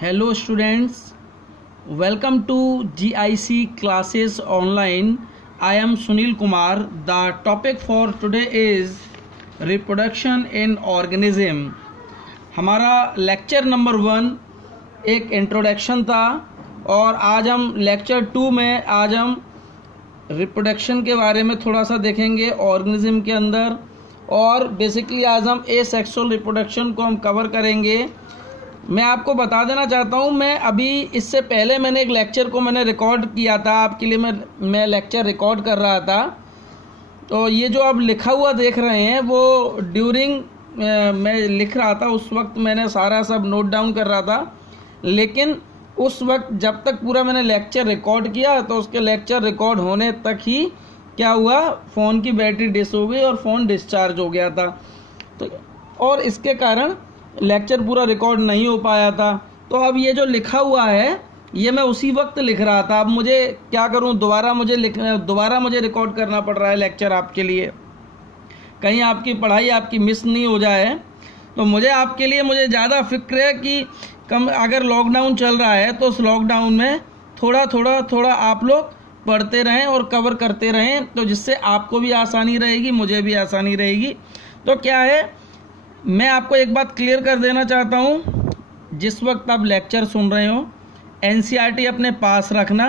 Hello students, welcome to GIC classes online. I am Sunil Kumar. The topic for today is reproduction in organism. हमारा lecture number 1 एक introduction था और आज हम lecture 2 में आज हम रिप्रोडक्शन के बारे में थोड़ा सा देखेंगे ऑर्गेनिज्म के अंदर। और बेसिकली आज हम एसेक्सुअल रिप्रोडक्शन को हम कवर करेंगे। मैं आपको बता देना चाहता हूँ, मैं अभी इससे पहले मैंने एक लेक्चर को मैंने रिकॉर्ड किया था आपके लिए। मैं लेक्चर रिकॉर्ड कर रहा था, तो ये जो आप लिखा हुआ देख रहे हैं वो ड्यूरिंग मैं लिख रहा था, उस वक्त मैंने सारा सब नोट डाउन कर रहा था। लेकिन उस वक्त जब तक पूरा मैंने लेक्चर रिकॉर्ड किया तो उसके लेक्चर रिकॉर्ड होने तक ही क्या हुआ, फ़ोन की बैटरी डिस हो गई और फ़ोन डिस्चार्ज हो गया था। तो और इसके कारण लेक्चर पूरा रिकॉर्ड नहीं हो पाया था। तो अब ये जो लिखा हुआ है ये मैं उसी वक्त लिख रहा था। अब मुझे क्या करूं, दोबारा मुझे रिकॉर्ड करना पड़ रहा है लेक्चर आपके लिए, कहीं आपकी पढ़ाई आपकी मिस नहीं हो जाए। तो मुझे आपके लिए मुझे ज़्यादा फिक्र है कि अगर लॉकडाउन चल रहा है तो उस लॉकडाउन में थोड़ा आप लोग पढ़ते रहें और कवर करते रहें, तो जिससे आपको भी आसानी रहेगी, मुझे भी आसानी रहेगी। तो क्या है, मैं आपको एक बात क्लियर कर देना चाहता हूँ, जिस वक्त आप लेक्चर सुन रहे हो एनसीईआरटी अपने पास रखना,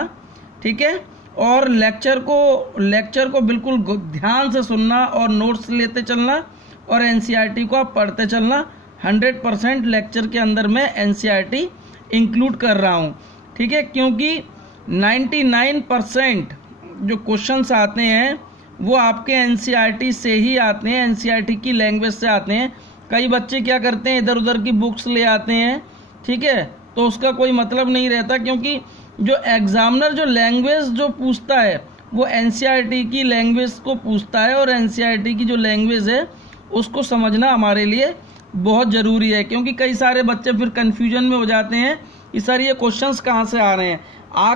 ठीक है। और लेक्चर को बिल्कुल ध्यान से सुनना और नोट्स लेते चलना और एनसीईआरटी को आप पढ़ते चलना। 100% लेक्चर के अंदर मैं एनसीईआरटी इंक्लूड कर रहा हूँ, ठीक है, क्योंकि 99% जो क्वेश्चंस आते हैं वो आपके एनसीईआरटी से ही आते हैं, एनसीईआरटी की लैंग्वेज से आते हैं। कई बच्चे क्या करते हैं, इधर उधर की बुक्स ले आते हैं, ठीक है, तो उसका कोई मतलब नहीं रहता, क्योंकि जो एग्जामिनर जो लैंग्वेज जो पूछता है वो एनसीईआरटी की लैंग्वेज को पूछता है, और एनसीईआरटी की जो लैंग्वेज है उसको समझना हमारे लिए बहुत ज़रूरी है। क्योंकि कई सारे बच्चे फिर कन्फ्यूजन में हो जाते हैं कि सर ये क्वेश्चंस कहाँ से आ रहे हैं।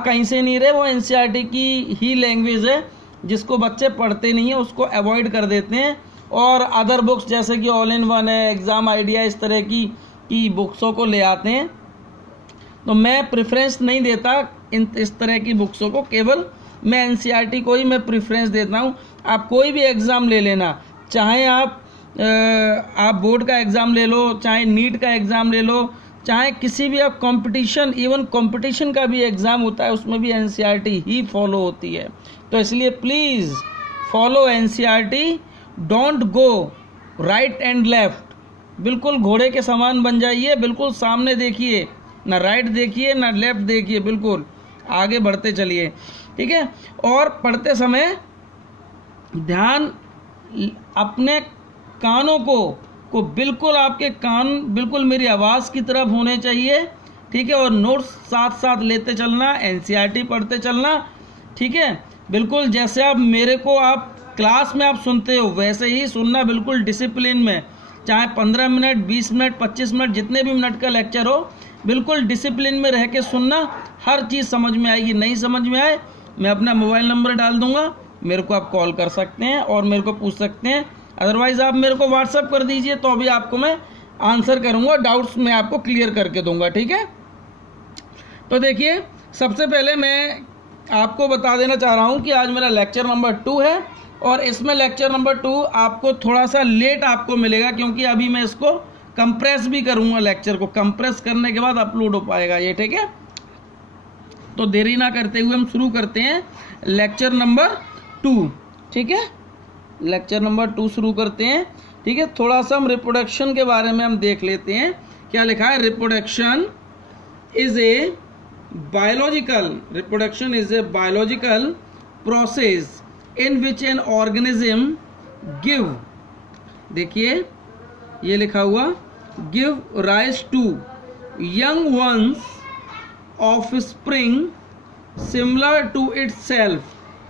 कहीं से नहीं रहे, वो एनसीईआरटी की ही लैंग्वेज है, जिसको बच्चे पढ़ते नहीं है उसको अवॉइड कर देते हैं और अदर बुक्स जैसे कि ऑल इन वन है, एग्ज़ाम आइडिया, इस तरह की बुक्सों को ले आते हैं। तो मैं प्रेफरेंस नहीं देता इस तरह की बुक्सों को, केवल मैं एनसीईआरटी को ही मैं प्रेफरेंस देता हूँ। आप कोई भी एग्ज़ाम ले लेना, चाहे आप बोर्ड का एग्ज़ाम ले लो, चाहे नीट का एग्ज़ाम ले लो, चाहे किसी भी आप कंपटीशन, इवन कंपटीशन का भी एग्ज़ाम होता है उसमें भी एनसीईआरटी ही फॉलो होती है। तो इसलिए please follow NCERT, don't go right and left. बिल्कुल घोड़े के समान बन जाइए, बिल्कुल सामने देखिए, ना राइट देखिए ना लेफ्ट देखिए, बिल्कुल आगे बढ़ते चलिए, ठीक है। और पढ़ते समय ध्यान अपने कानों को बिल्कुल, आपके कान बिल्कुल मेरी आवाज़ की तरफ होने चाहिए, ठीक है। और नोट्स साथ साथ लेते चलना, एनसीईआरटी पढ़ते चलना, ठीक है। बिल्कुल जैसे आप मेरे को आप क्लास में आप सुनते हो वैसे ही सुनना, बिल्कुल डिसिप्लिन में। चाहे 15 मिनट, 20 मिनट, 25 मिनट, जितने भी मिनट का लेक्चर हो, बिल्कुल डिसिप्लिन में रह के सुनना, हर चीज़ समझ में आएगी। नहीं समझ में आए मैं अपना मोबाइल नंबर डाल दूंगा, मेरे को आप कॉल कर सकते हैं और मेरे को पूछ सकते हैं। अदरवाइज़ आप मेरे को व्हाट्सअप कर दीजिए, तो अभी आपको मैं आंसर करूंगा, डाउट्स मैं आपको क्लियर करके दूंगा, ठीक है। तो देखिए, सबसे पहले मैं आपको बता देना चाह रहा हूं कि आज मेरा लेक्चर नंबर 2 है और इसमें लेक्चर नंबर 2 आपको थोड़ा सा लेट आपको मिलेगा, क्योंकि अभी मैं इसको कंप्रेस भी करूंगा। लेक्चर को कंप्रेस करने के बाद अपलोड हो पाएगा ये, ठीक है। तो देरी ना करते हुए हम शुरू करते हैं लेक्चर नंबर 2, ठीक है। लेक्चर नंबर 2 शुरू करते हैं, ठीक है। थोड़ा सा हम रिप्रोडक्शन के बारे में हम देख लेते हैं। क्या लिखा है, reproduction is a biological process in which an organism give, देखिए ये लिखा हुआ, give rise to young ones offspring similar to itself.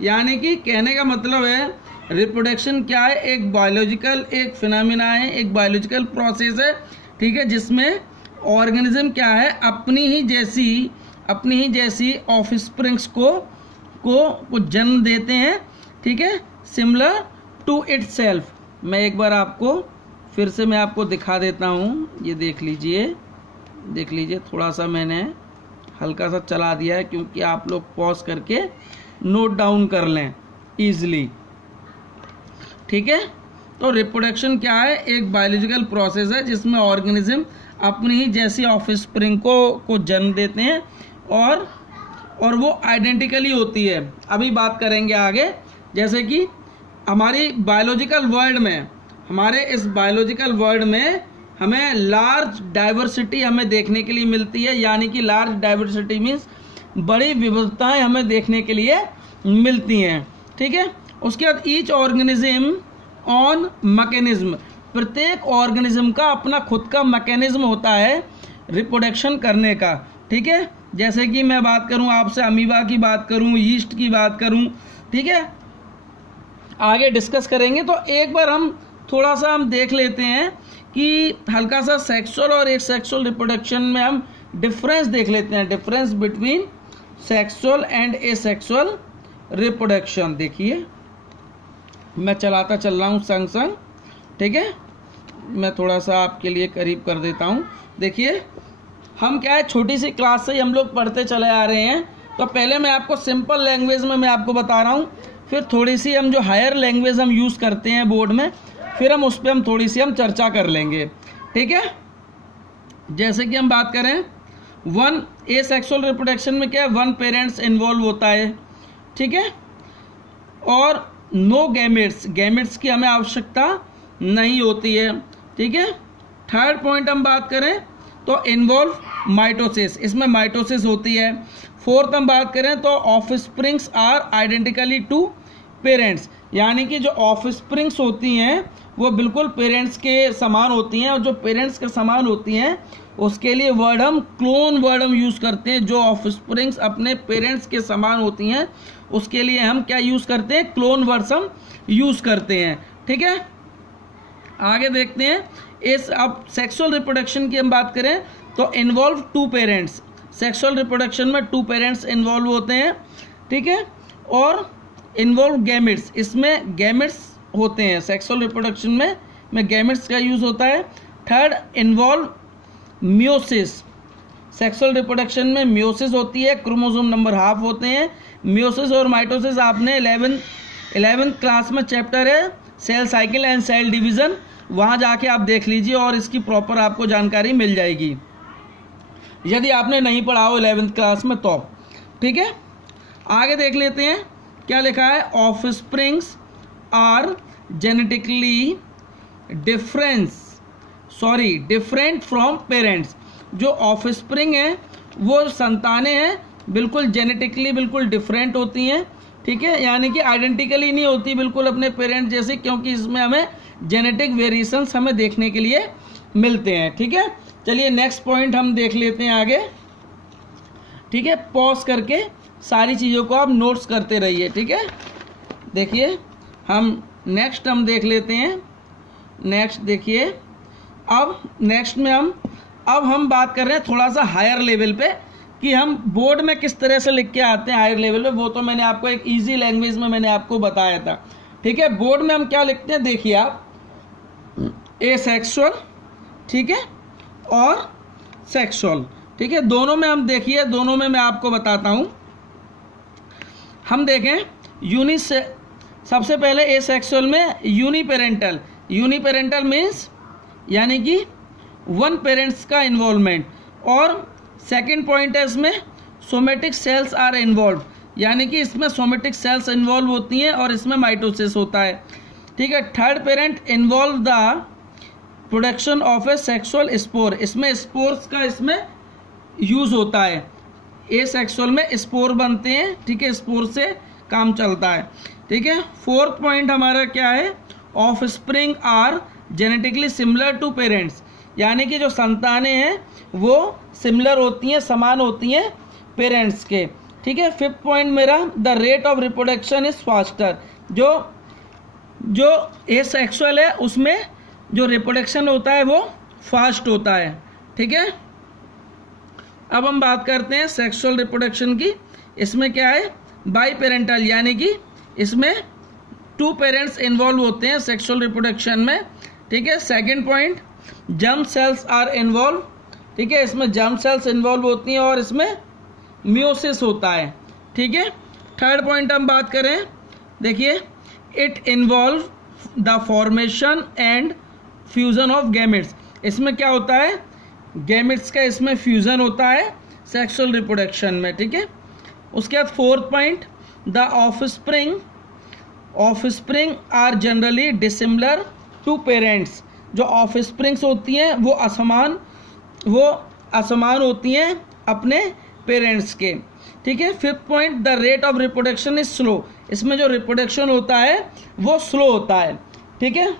यानी कि कहने का मतलब है रिप्रोडक्शन क्या है, एक बायोलॉजिकल एक फिनोमिना है, एक बायोलॉजिकल प्रोसेस है, ठीक है, जिसमें ऑर्गेनिज्म क्या है, अपनी ही जैसी ऑफस्प्रिंग्स को जन्म देते हैं, ठीक है, सिमिलर टू इटसेल्फ। मैं एक बार आपको फिर से मैं आपको दिखा देता हूँ, ये देख लीजिए, देख लीजिए, थोड़ा सा मैंने हल्का सा चला दिया है क्योंकि आप लोग पॉज करके नोट डाउन कर लें इजीली। ठीक है, तो रिप्रोडक्शन क्या है? एक बायोलॉजिकल प्रोसेस है जिसमें ऑर्गेनिज्म अपनी ही जैसी ऑफस्प्रिंग को जन्म देते हैं और वो आइडेंटिकली होती है। अभी बात करेंगे आगे, जैसे कि हमारी बायोलॉजिकल वर्ल्ड में, हमारे इस बायोलॉजिकल वर्ल्ड में हमें लार्ज डाइवर्सिटी हमें देखने के लिए मिलती है, यानी कि लार्ज डाइवर्सिटी मीन्स बड़ी विविधताएं हमें देखने के लिए मिलती हैं। ठीक है, उसके बाद ईच ऑर्गेनिज्म ऑन मैकेनिज्म, प्रत्येक ऑर्गेनिज्म का अपना खुद का मैकेनिज्म होता है रिप्रोडक्शन करने का। ठीक है, जैसे कि मैं बात करूं आपसे अमीबा की बात करूं, यीस्ट की बात करूं, ठीक है, आगे डिस्कस करेंगे। तो एक बार हम थोड़ा सा हम देख लेते हैं कि हल्का सा सेक्सुअल और एसेक्सुअल रिप्रोडक्शन में हम डिफरेंस देख लेते हैं, difference between sexual and asexual reproduction. देखिए, मैं चलाता चल रहा हूँ संग संग। ठीक है, मैं थोड़ा सा आपके लिए करीब कर देता हूँ। देखिए, हम क्या है, छोटी सी क्लास से ही हम लोग पढ़ते चले आ रहे हैं। तो पहले मैं आपको सिंपल लैंग्वेज में मैं आपको बता रहा हूँ, फिर थोड़ी सी हम जो हायर लैंग्वेज हम यूज़ करते हैं बोर्ड में, फिर हम उस पर हम थोड़ी सी हम चर्चा कर लेंगे। ठीक है, जैसे कि हम बात करें वन एसेक्सुअल रिप्रोडक्शन में क्या है, वन पेरेंट्स इन्वॉल्व होता है। ठीक है, और नो गैमेट्स, गैमेट्स की हमें आवश्यकता नहीं होती है। ठीक है, थर्ड पॉइंट हम बात करें तो इन्वॉल्व माइटोसिस, इसमें माइटोसिस होती है। फोर्थ हम बात करें तो offsprings are identically to parents, यानी कि जो ऑफस्प्रिंग्स होती हैं वो बिल्कुल पेरेंट्स के समान होती हैं, और जो पेरेंट्स के समान होती हैं उसके लिए वर्ड हम क्लोन वर्ड हम यूज़ करते हैं। जो ऑफस्प्रिंग्स अपने पेरेंट्स के समान होती हैं उसके लिए हम क्या यूज़ करते हैं, क्लोन वर्ड्स हम यूज़ करते हैं। ठीक है, आगे देखते हैं। इस अब सेक्सुअल रिप्रोडक्शन की हम बात करें तो involve two parents, sexual reproduction में टू पेरेंट्स इन्वॉल्व होते हैं। ठीक है, और इन्वॉल्व गैमेट्स, इसमें गैमेट्स होते हैं सेक्सुअल रिप्रोडक्शन में गैमेट्स का यूज़ होता है। Third involve meiosis, sexual reproduction में मियोसिस होती है, क्रोमोसोम नंबर हाफ होते हैं। मियोसिस और माइटोसिस आपने 11th क्लास में चैप्टर है cell cycle and cell division, वहाँ जाके आप देख लीजिए और इसकी प्रॉपर आपको जानकारी मिल जाएगी यदि आपने नहीं पढ़ा हो 11th क्लास में तो। ठीक है, आगे देख लेते हैं क्या लिखा है, offsprings are genetically different from parents. जो ऑफस्प्रिंग है वो संतानें हैं, बिल्कुल जेनेटिकली बिल्कुल डिफरेंट होती हैं। ठीक है, यानी कि आइडेंटिकली नहीं होती बिल्कुल अपने पेरेंट्स जैसे, क्योंकि इसमें हमें जेनेटिक वेरिएशंस हमें देखने के लिए मिलते हैं। ठीक है, चलिए नेक्स्ट पॉइंट हम देख लेते हैं आगे। ठीक है, पॉज करके सारी चीज़ों को आप नोट्स करते रहिए। ठीक है, देखिए हम नेक्स्ट हम देख लेते हैं। नेक्स्ट देखिए, अब नेक्स्ट में हम बात कर रहे हैं थोड़ा सा हायर लेवल पे कि हम बोर्ड में किस तरह से लिख के आते हैं हायर लेवल पे, वो तो मैंने आपको एक इजी लैंग्वेज में मैंने आपको बताया था। ठीक है, बोर्ड में हम क्या लिखते हैं, देखिए आप, एसेक्सुअल, ठीक है, और सेक्सुअल। ठीक है, दोनों में हम देखिए, दोनों में मैं आपको बताता हूं। हम देखें सबसे पहले एसेक्सुअल में यूनिपेरेंटल मीन्स यानी कि वन पेरेंट्स का इन्वॉल्वमेंट, और सेकंड पॉइंट है इसमें सोमेटिक सेल्स आर इन्वॉल्व, यानी कि इसमें सोमेटिक सेल्स इन्वॉल्व होती हैं और इसमें माइटोसिस होता है। ठीक है, third parent involve the production of A sexual spore, इसमें स्पोर्स का इसमें यूज होता है। एसेक्सुअल में स्पोर बनते हैं। ठीक है, स्पोर से काम चलता है। ठीक है, फोर्थ पॉइंट हमारा क्या है, offspring are genetically similar to parents, यानी कि जो संतानें हैं वो सिमिलर होती हैं, समान होती हैं पेरेंट्स के। ठीक है, फिफ्थ पॉइंट मेरा, the rate of reproduction is faster, जो एसेक्सुअल है उसमें जो रिप्रोडक्शन होता है वो फास्ट होता है। ठीक है, अब हम बात करते हैं सेक्सुअल रिप्रोडक्शन की। इसमें क्या है, बाई पेरेंटल, यानी कि इसमें टू पेरेंट्स इन्वॉल्व होते हैं सेक्सुअल रिप्रोडक्शन में। ठीक है, second point, germ cells are involve, ठीक है, इसमें जर्म सेल्स इन्वॉल्व होती हैं और इसमें मियोसिस होता है। ठीक है, थर्ड पॉइंट हम बात करें, देखिए, it involve the formation and fusion of gametes. इसमें क्या होता है, गैमेट्स का इसमें फ्यूजन होता है सेक्सुअल रिप्रोडक्शन में। ठीक है, उसके बाद fourth point, the offspring are generally dissimilar to parents. जो ऑफस्प्रिंग्स होती हैं वो असमान होती हैं अपने पेरेंट्स के। ठीक है, fifth point, the rate of reproduction is slow. इसमें जो रिप्रोडक्शन होता है वो स्लो होता है। ठीक है,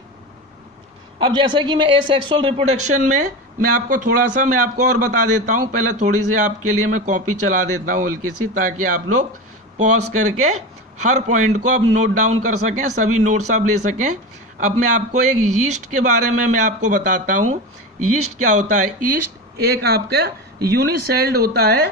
अब जैसे कि मैं एसेक्सुअल रिप्रोडक्शन में मैं आपको और बता देता हूं। पहले थोड़ी सी आपके लिए मैं कॉपी चला देता हूं हल्की सी, ताकि आप लोग पॉज करके हर पॉइंट को अब नोट डाउन कर सकें, सभी नोट्स आप ले सकें। अब मैं आपको एक यीस्ट के बारे में मैं आपको बताता हूं। यीस्ट क्या होता है, यीस्ट एक आपका यूनिसेल्ड होता है।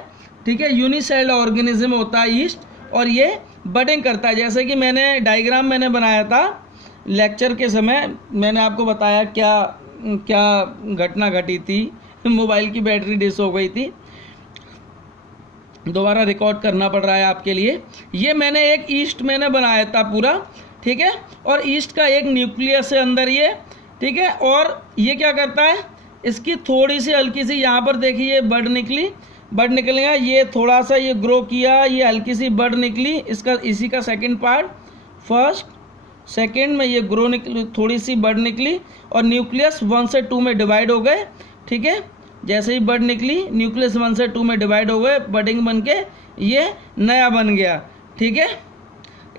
ठीक है, यूनिसेल्ड ऑर्गेनिज्म होता है यीस्ट, और ये बडिंग करता है। जैसे कि मैंने डायग्राम बनाया था लेक्चर के समय, मैंने आपको बताया क्या क्या घटना घटी थी। मोबाइल की बैटरी डिस हो गई थी, दोबारा रिकॉर्ड करना पड़ रहा है आपके लिए। ये मैंने एक ईस्ट बनाया था पूरा। ठीक है, और ईस्ट का एक न्यूक्लियस है अंदर ये। ठीक है, और ये क्या करता है, इसकी थोड़ी सी हल्की सी यहाँ पर देखिए बड निकलेगा, ये थोड़ा सा ये ग्रो किया, ये हल्की सी बड निकली, इसी का सेकंड पार्ट, फर्स्ट सेकंड में ये ग्रो निकली, थोड़ी सी बड निकली, और न्यूक्लियस 1 से 2 में डिवाइड हो गए। ठीक है, जैसे ही बड निकली न्यूक्लियस 1 से 2 में डिवाइड हो गए, बडिंग बन के ये नया बन गया। ठीक है,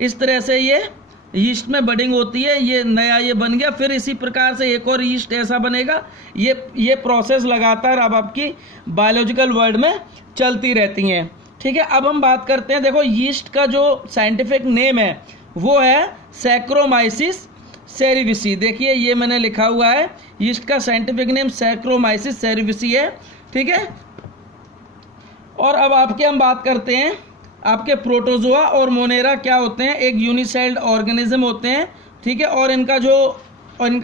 इस तरह से ये यीस्ट में बडिंग होती है, ये नया ये बन गया। फिर इसी प्रकार से एक और यीस्ट ऐसा बनेगा। ये प्रोसेस लगातार अब आपकी बायोलॉजिकल वर्ल्ड में चलती रहती हैं। ठीक है, अब हम बात करते हैं, देखो यीस्ट का जो साइंटिफिक नेम है वो है सैक्रोमाइसिस सेरेविसी। देखिए ये मैंने लिखा हुआ है, यीस्ट का साइंटिफिक नेम सैक्रोमाइसिस सेरेविसी है। ठीक है, और अब हम बात करते हैं आपके प्रोटोजोआ और मोनेरा क्या होते हैं, एक यूनिसेल्ड ऑर्गेनिज्म होते हैं। ठीक है, और इनका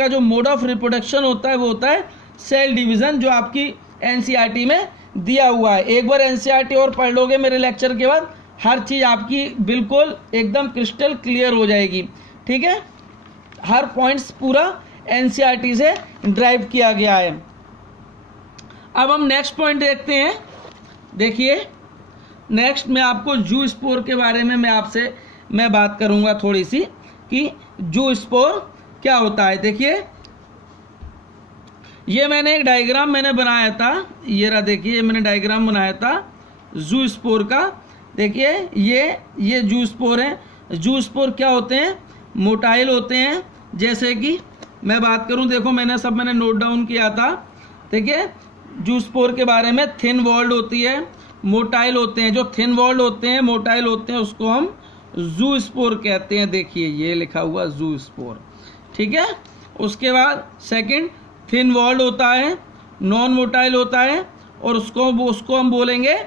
जो मोड ऑफ रिप्रोडक्शन होता है वो होता है सेल डिवीजन, जो आपकी एनसीईआरटी में दिया हुआ है। एक बार एनसीईआरटी और पढ़ लोगे मेरे लेक्चर के बाद, हर चीज आपकी बिल्कुल एकदम क्रिस्टल क्लियर हो जाएगी। ठीक है, हर पॉइंट्स पूरा एनसीईआरटी से ड्राइव किया गया है। अब हम नेक्स्ट पॉइंट देखते हैं। देखिए, नेक्स्ट मैं आपको जू स्पोर के बारे में मैं बात करूंगा थोड़ी सी, कि जू स्पोर क्या होता है। देखिए, ये मैंने एक डायग्राम बनाया था, ये रहा, देखिए मैंने डायग्राम बनाया था जू स्पोर का। देखिए ये जू स्पोर है। जू स्पोर क्या होते हैं, मोटाइल होते हैं। जैसे कि मैं बात करूं, देखो मैंने नोट डाउन किया था। देखिए, जू स्पोर के बारे में थिन वॉल्ड होती है, मोटाइल होते हैं। जो थिन वॉल्ड होते हैं, मोटाइल होते हैं, उसको हम जू स्पोर कहते हैं। देखिए ये लिखा हुआ जू स्पोर। ठीक है, उसके बाद सेकंड थिन वॉल्ड होता है, नॉन मोटाइल होता है, और उसको हम बोलेंगे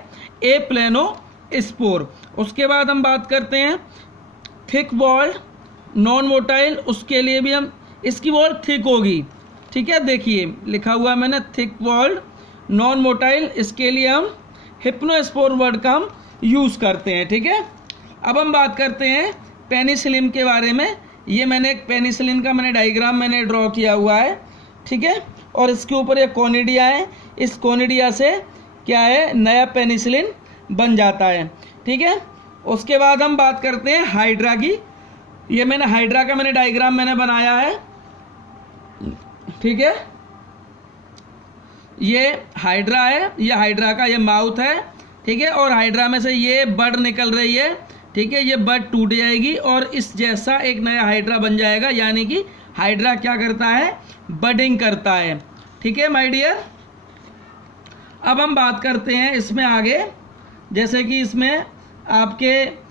ए प्लेनो स्पोर। उसके बाद हम बात करते हैं थिक वॉल्ड नॉन मोटाइल, उसके लिए भी हम, इसकी वॉल थिक होगी। ठीक है, देखिए लिखा हुआ है मैंने थिक वॉल्ड नॉन मोटाइल, इसके लिए हम हिप्नोस्पोर वर्ड का हम यूज करते हैं। ठीक है, अब हम बात करते हैं पेनिसिलिन के बारे में। ये मैंने एक पेनिसिलिन का डायग्राम ड्रॉ किया हुआ है। ठीक है, और इसके ऊपर एक कोनिडिया है, इस कोनिडिया से क्या है, नया पेनिसिलिन बन जाता है। ठीक है, उसके बाद हम बात करते हैं हाइड्रा की। ये हाइड्रा का डायग्राम बनाया है। ठीक है, ये हाइड्रा है, ये हाइड्रा का ये माउथ है। ठीक है, और हाइड्रा में से ये बड निकल रही है। ठीक है, ये बड टूट जाएगी और इस जैसा एक नया हाइड्रा बन जाएगा, यानी कि हाइड्रा क्या करता है, बडिंग करता है। ठीक है माय डियर, अब हम बात करते हैं इसमें आगे, जैसे कि इसमें आपके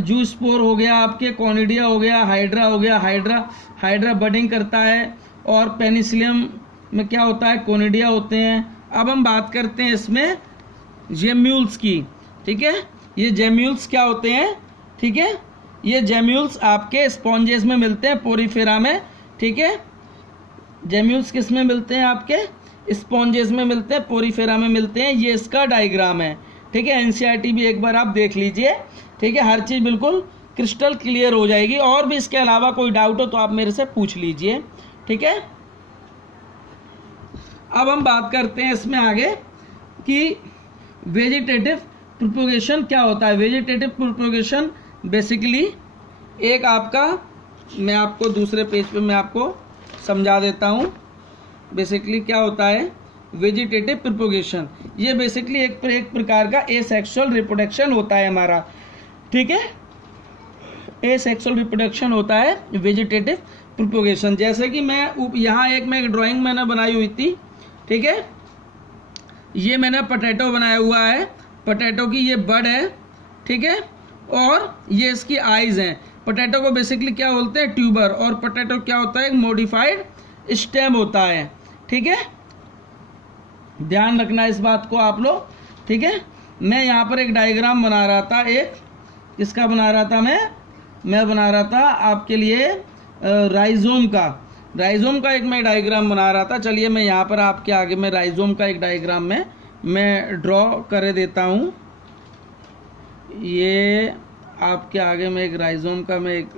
जू स्पोर हो गया, आपके कोनिडिया हो गया, हाइड्रा हो गया। हाइड्रा बडिंग करता है, और पेनिसिलियम में क्या होता है, कोनिडिया होते हैं। अब हम बात करते हैं इसमें जेम्यूल्स की। ठीक है, ये जेम्यूल्स क्या होते हैं। ठीक है, ये जेम्यूल्स आपके स्पॉन्जेस में मिलते हैं, पोरीफेरा में। ठीक है, जेम्यूल्स किस में मिलते हैं, आपके स्पॉन्जेस में मिलते हैं, पोरीफेरा में मिलते हैं। ये इसका डायग्राम है, ठीक है। एनसीईआरटी भी एक बार आप देख लीजिए, ठीक है। हर चीज़ बिल्कुल क्रिस्टल क्लियर हो जाएगी। और भी इसके अलावा कोई डाउट हो तो आप मेरे से पूछ लीजिए, ठीक है। अब हम बात करते हैं इसमें आगे कि वेजिटेटिव प्रोपोगेशन क्या होता है। वेजिटेटिव प्रोपोगेशन बेसिकली एक आपका, मैं आपको दूसरे पेज पे मैं आपको समझा देता हूँ बेसिकली क्या होता है वेजिटेटिव प्रोपोगेशन। ये बेसिकली एक प्रकार का एसेक्सुअल रिप्रोडक्शन होता है हमारा, ठीक है। एसेक्सुअल रिप्रोडक्शन होता है वेजिटेटिव प्रोपोगेशन। जैसे कि मैं यहाँ एक ड्राइंग मैंने बनाई हुई थी, ठीक है। ये मैंने पोटैटो बनाया हुआ है, पोटैटो की ये बड है, ठीक है। और ये इसकी आईज हैं। पोटैटो को बेसिकली क्या बोलते हैं, ट्यूबर। और पोटैटो क्या होता है, एक मॉडिफाइड स्टेम होता है, ठीक है। ध्यान रखना इस बात को आप लोग, ठीक है। मैं यहाँ पर एक डायग्राम बना रहा था, एक इसका बना रहा था मैं बना रहा था आपके लिए राइजोम का एक मैं डायग्राम बना रहा था। चलिए मैं यहाँ पर आपके आगे में राइजोम का एक डायग्राम मैं ड्रॉ कर देता हूँ। ये आपके आगे में एक राइजोम का मैं एक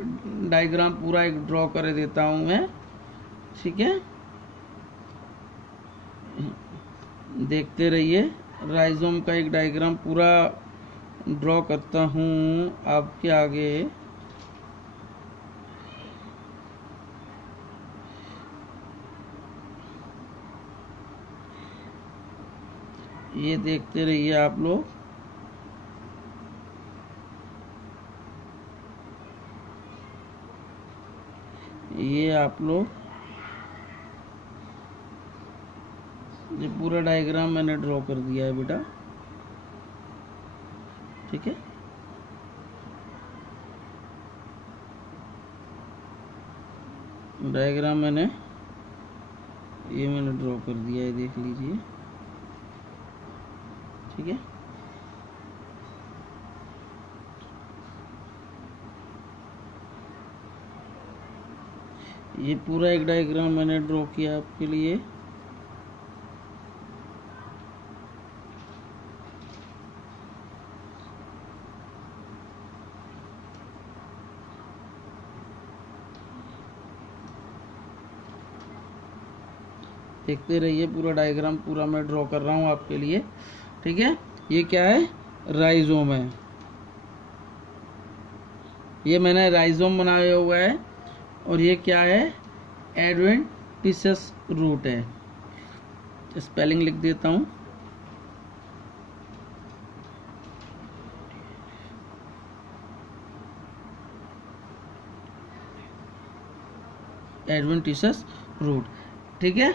डायग्राम पूरा एक ड्रॉ कर देता हूँ मैं, ठीक है। देखते रहिए, राइजोम का एक डायग्राम पूरा ड्रॉ करता हूँ आपके आगे। ये देखते रहिए आप लोग। ये आप लोग, ये पूरा डायग्राम मैंने ड्रॉ कर दिया है बेटा, ठीक है। डायग्राम मैंने ड्रॉ कर दिया है, देख लीजिए, ठीक है। ये पूरा एक डायग्राम मैंने ड्रॉ किया आपके लिए। देखते रहिए, पूरा डायग्राम पूरा मैं ड्रॉ कर रहा हूँ आपके लिए, ठीक है। ये क्या है, राइजोम है। ये मैंने राइजोम बनाया हुआ है। और ये क्या है, एडवेंटिशियस रूट है। स्पेलिंग लिख देता हूँ, एडवेंटिशियस रूट, ठीक है।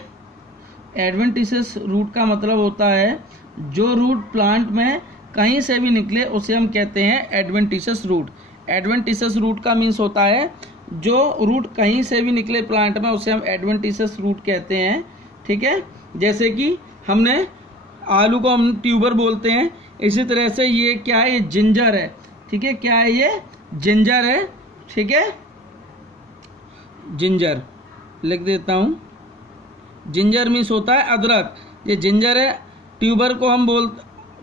एडवेंटिशियस रूट का मतलब होता है जो रूट प्लांट में कहीं से भी निकले उसे हम कहते हैं एडवेंटिशियस रूट। एडवेंटिशियस रूट का मीन्स होता है जो रूट कहीं से भी निकले प्लांट में उसे हम एडवेंटिशियस रूट कहते हैं, ठीक है। जैसे कि हमने आलू को हम ट्यूबर बोलते हैं, इसी तरह से ये क्या है, ये जिंजर है, ठीक है। क्या है, ये जिंजर है, ठीक है। जिंजर लिख देता हूं, जिंजर मीन्स होता है अदरक। ये जिंजर है। ट्यूबर को हम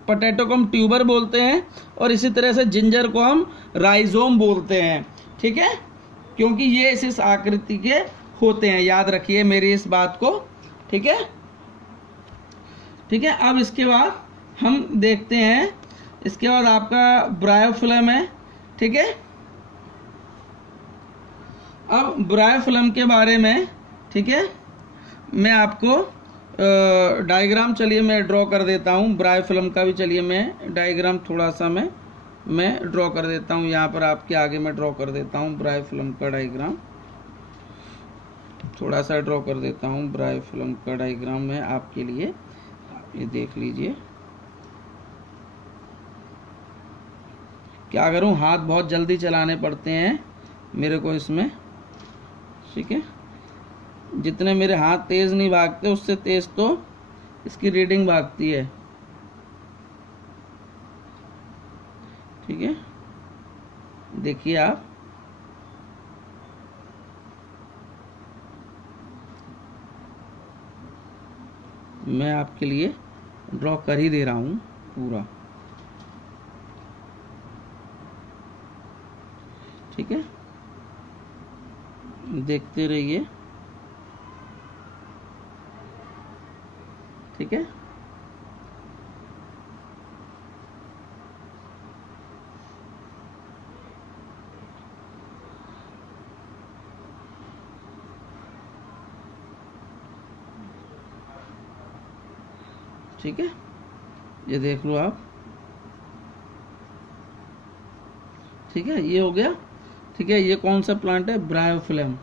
पोटैटो को हम ट्यूबर बोलते हैं, और इसी तरह से जिंजर को हम राइजोम बोलते हैं, ठीक है। क्योंकि ये इस आकृति के होते हैं, याद रखिए मेरी इस बात को, ठीक है, ठीक है। अब इसके बाद हम देखते हैं, इसके बाद आपका ब्रायोफिलम है, ठीक है। अब ब्रायोफिलम के बारे में, ठीक है, मैं आपको डायग्राम चलिए मैं ड्रॉ कर देता हूँ ब्रायोफिलम का भी। चलिए मैं डायग्राम थोड़ा सा मैं ड्रॉ कर देता हूँ यहाँ पर आपके आगे मैं ड्रॉ कर देता हूँ ब्रायोफिलम का डायग्राम। थोड़ा सा ड्रॉ कर देता हूँ ब्रायोफिलम का डायग्राम मैं आपके लिए, ये देख लीजिए। क्या करूँ, हाथ बहुत जल्दी चलाने पड़ते हैं मेरे को इसमें, ठीक है। जितने मेरे हाथ तेज नहीं भागते उससे तेज तो इसकी रीडिंग भागती है, ठीक है। देखिए आप, मैं आपके लिए ड्रॉ कर ही दे रहा हूँ पूरा, ठीक है, देखते रहिए, ठीक है। ठीक है, ये देख लो आप, ठीक है, ये हो गया, ठीक है। ये कौन सा प्लांट है? ब्रायोफिलम,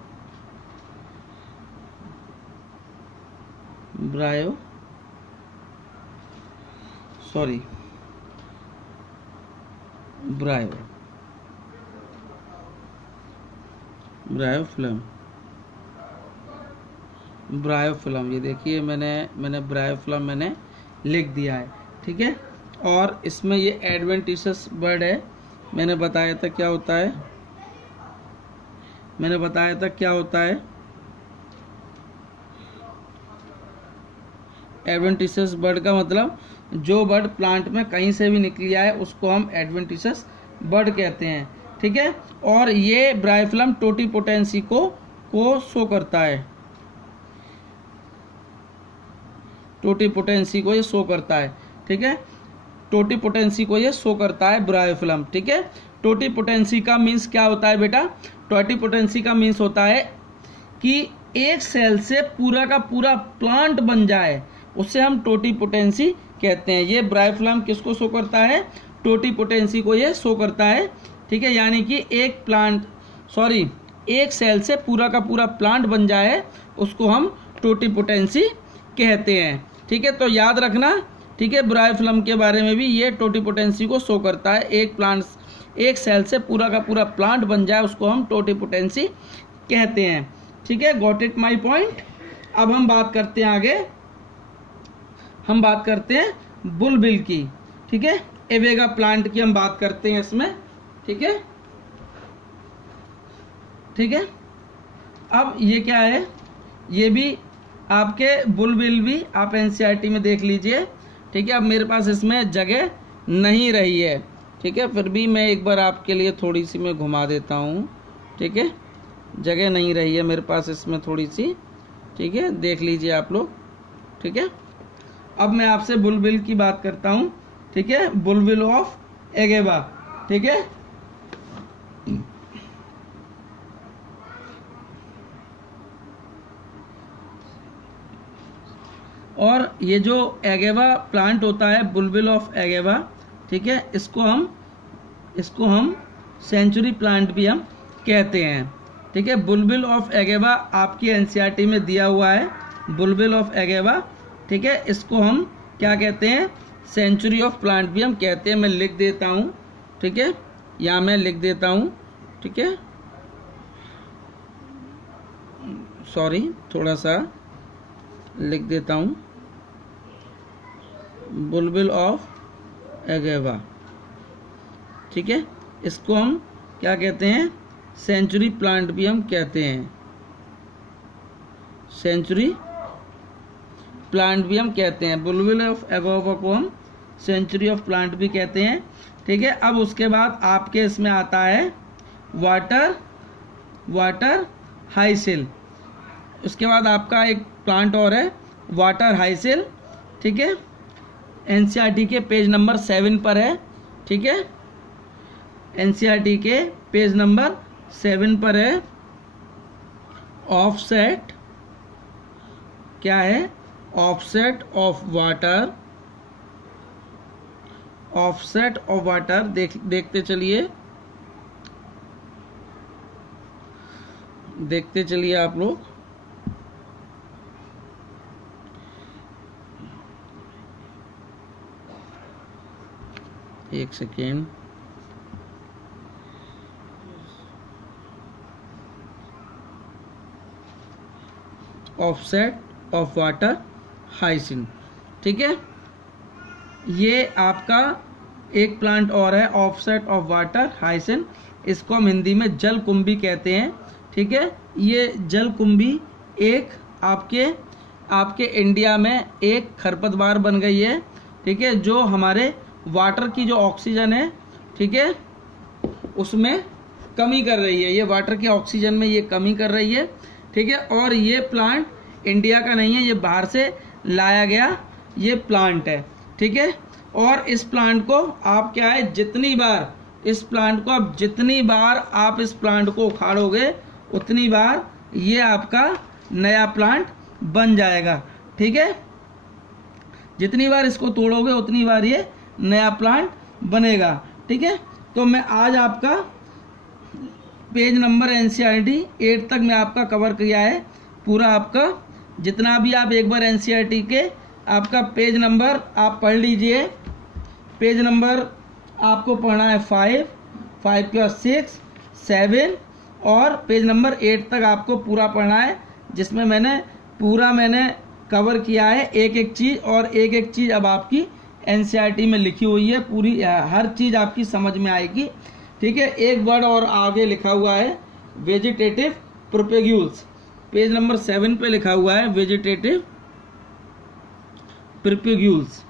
ब्रायोफिलम, ब्रायोफिलम, ये देखिए मैंने ब्रायोफिलम मैंने लिख दिया है, ठीक है। और इसमें ये एडवेंटिशियस बर्ड है, मैंने बताया था क्या होता है, एडवेंटिशियस बर्ड का मतलब जो बर्ड प्लांट में कहीं से भी निकली आए उसको हम एडवेंटिशियस बर्ड कहते हैं, ठीक है। और ये ब्रायोफिलम टोटिपोटेंसी को शो करता है, टोटिपोटेंसी को ये शो करता है, ठीक है, टोटिपोटेंसी को ये शो करता है ब्रायोफिलम, ठीक है। टोटिपोटेंसी का मीन्स क्या होता है बेटा? टोटिपोटेंसी का मीन्स होता है कि एक सेल से पूरा का पूरा प्लांट बन जाए, उसे हम टोटिपोटेंसी कहते हैं। ये ब्रायोफिलम किसको शो करता है? टोटिपोटेंसी को ये शो करता है, ठीक है। यानी कि एक सेल से पूरा का पूरा प्लांट बन जाए उसको हम टोटिपोटेंसी कहते हैं, ठीक है। तो याद रखना, ठीक है, ब्रायोफिलम के बारे में भी, ये टोटिपोटेंसी को शो करता है। एक सेल से पूरा का पूरा प्लांट बन जाए उसको हम टोटिपोटेंसी कहते हैं, ठीक है। Got it my point. अब हम बात करते हैं आगे, हम बात करते हैं बुलबिल की, ठीक है, एवेगा प्लांट की हम बात करते हैं इसमें, ठीक है, ठीक है। अब ये क्या है? ये भी आपके बुलबिल भी आप एनसीईआरटी में देख लीजिए, ठीक है। अब मेरे पास इसमें जगह नहीं रही है, ठीक है, फिर भी मैं एक बार आपके लिए थोड़ी सी मैं घुमा देता हूँ, ठीक है। जगह नहीं रही है मेरे पास इसमें थोड़ी सी, ठीक है, देख लीजिए आप लोग, ठीक है। अब मैं आपसे बुलबिल की बात करता हूँ, ठीक है, बुलबिल ऑफ एगेवा, ठीक है। और ये जो एगेवा प्लांट होता है, बुलबिल ऑफ एगेवा, ठीक है, इसको हम सेंचुरी प्लांट भी हम कहते हैं, ठीक है। बुलबिल ऑफ एगेवा आपकी एनसीईआरटी में दिया हुआ है, बुलबिल ऑफ एगेवा, ठीक है। इसको हम क्या कहते हैं? सेंचुरी ऑफ प्लांट भी हम कहते हैं। मैं लिख देता हूँ, ठीक है, यहाँ मैं लिख देता हूँ, ठीक है, सॉरी, थोड़ा सा लिख देता हूँ, बुलबिल ऑफ एगेवा, ठीक है। इसको हम क्या कहते हैं? सेंचुरी प्लांट भी हम कहते हैं, सेंचुरी प्लांट भी हम कहते हैं। बुलबिल ऑफ एगेवा को हम सेंचुरी ऑफ प्लांट भी कहते हैं, ठीक है। अब उसके बाद आपके इसमें आता है वाटर हाइसिल। उसके बाद आपका एक प्लांट और है वाटर हाइसिल, ठीक है, एनसीईआरटी के पेज नंबर 7 पर है, ठीक है, एनसीईआरटी के पेज नंबर 7 पर है। ऑफसेट क्या है? Offset of water, offset of water, देखते चलिए, देखते चलिए आप लोग, एक सेकेंड, ऑफसेट ऑफ वाटर हाइसिन, ठीक है। ये आपका एक प्लांट और है ऑफसेट ऑफ वाटर हाइसिन, इसको हम हिंदी में जलकुंभी कहते हैं, ठीक है। ये जलकुंभी एक आपके आपके इंडिया में एक खरपतवार बन गई है, ठीक है, जो हमारे वाटर की जो ऑक्सीजन है, ठीक है, उसमें कमी कर रही है। ये वाटर के ऑक्सीजन में ये कमी कर रही है, ठीक है। और ये प्लांट इंडिया का नहीं है, ये बाहर से लाया गया ये प्लांट है, ठीक है। और इस प्लांट को आप क्या है, जितनी बार इस प्लांट को उखाड़ोगे उतनी बार ये आपका नया प्लांट बन जाएगा, ठीक है। जितनी बार इसको तोड़ोगे उतनी बार ये नया प्लांट बनेगा, ठीक है। तो मैं आज आपका पेज नंबर एनसीईआरटी 8 तक मैं आपका कवर किया है पूरा। आपका जितना भी आप एक बार एनसीईआरटी के आपका पेज नंबर आप पढ़ लीजिए। पेज नंबर आपको पढ़ना है 5 के बाद 6, 7 और पेज नंबर 8 तक आपको पूरा पढ़ना है, जिसमें मैंने कवर किया है एक एक चीज। और एक एक चीज अब आपकी एनसीईआरटी में लिखी हुई है, पूरी हर चीज आपकी समझ में आएगी, ठीक है। एक वर्ड और आगे लिखा हुआ है वेजिटेटिव प्रोपेग्यूल्स, पेज नंबर 7 पे लिखा हुआ है वेजिटेटिव प्रोपेग्यूल्स,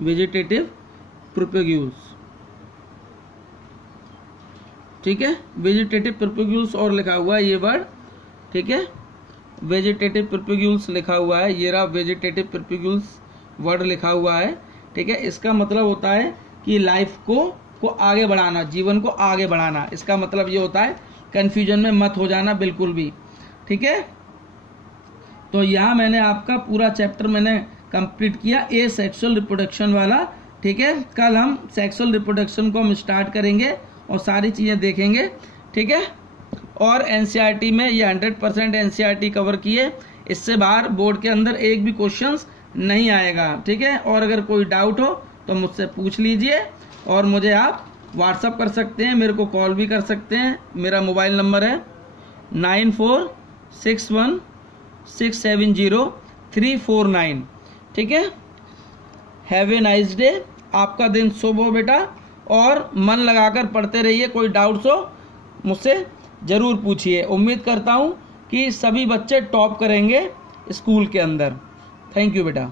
वेजिटेटिव प्रोपेग्यूल्स, ठीक है। वेजिटेटिव प्रोपेग्यूल्स और लिखा हुआ है ये वर्ड, ठीक है। वेजिटेटिव प्रोपेग्यूल्स लिखा हुआ है, ये रहा वेजिटेटिव प्रोपेग्यूल्स वर्ड लिखा हुआ है, ठीक है। इसका मतलब होता है कि लाइफ को आगे बढ़ाना, जीवन को आगे बढ़ाना। इसका मतलब ये होता है, कंफ्यूजन में मत हो जाना बिल्कुल भी, ठीक है। तो यहाँ मैंने आपका पूरा चैप्टर मैंने कंप्लीट किया, ए सेक्सुअल रिप्रोडक्शन वाला, ठीक है। कल हम सेक्सुअल रिप्रोडक्शन को हम स्टार्ट करेंगे और सारी चीजें देखेंगे, ठीक है। और एनसीईआरटी में ये 100% एनसीईआरटी कवर किए, इससे बाहर बोर्ड के अंदर एक भी क्वेश्चंस नहीं आएगा, ठीक है। और अगर कोई डाउट हो तो मुझसे पूछ लीजिए, और मुझे आप व्हाट्सअप कर सकते हैं, मेरे को कॉल भी कर सकते हैं। मेरा मोबाइल नंबर है 9461670349, ठीक है। हैव ए नाइस डे, आपका दिन शुभ हो बेटा, और मन लगाकर पढ़ते रहिए। कोई डाउट्स हो मुझसे जरूर पूछिए। उम्मीद करता हूँ कि सभी बच्चे टॉप करेंगे स्कूल के अंदर। थैंक यू बेटा।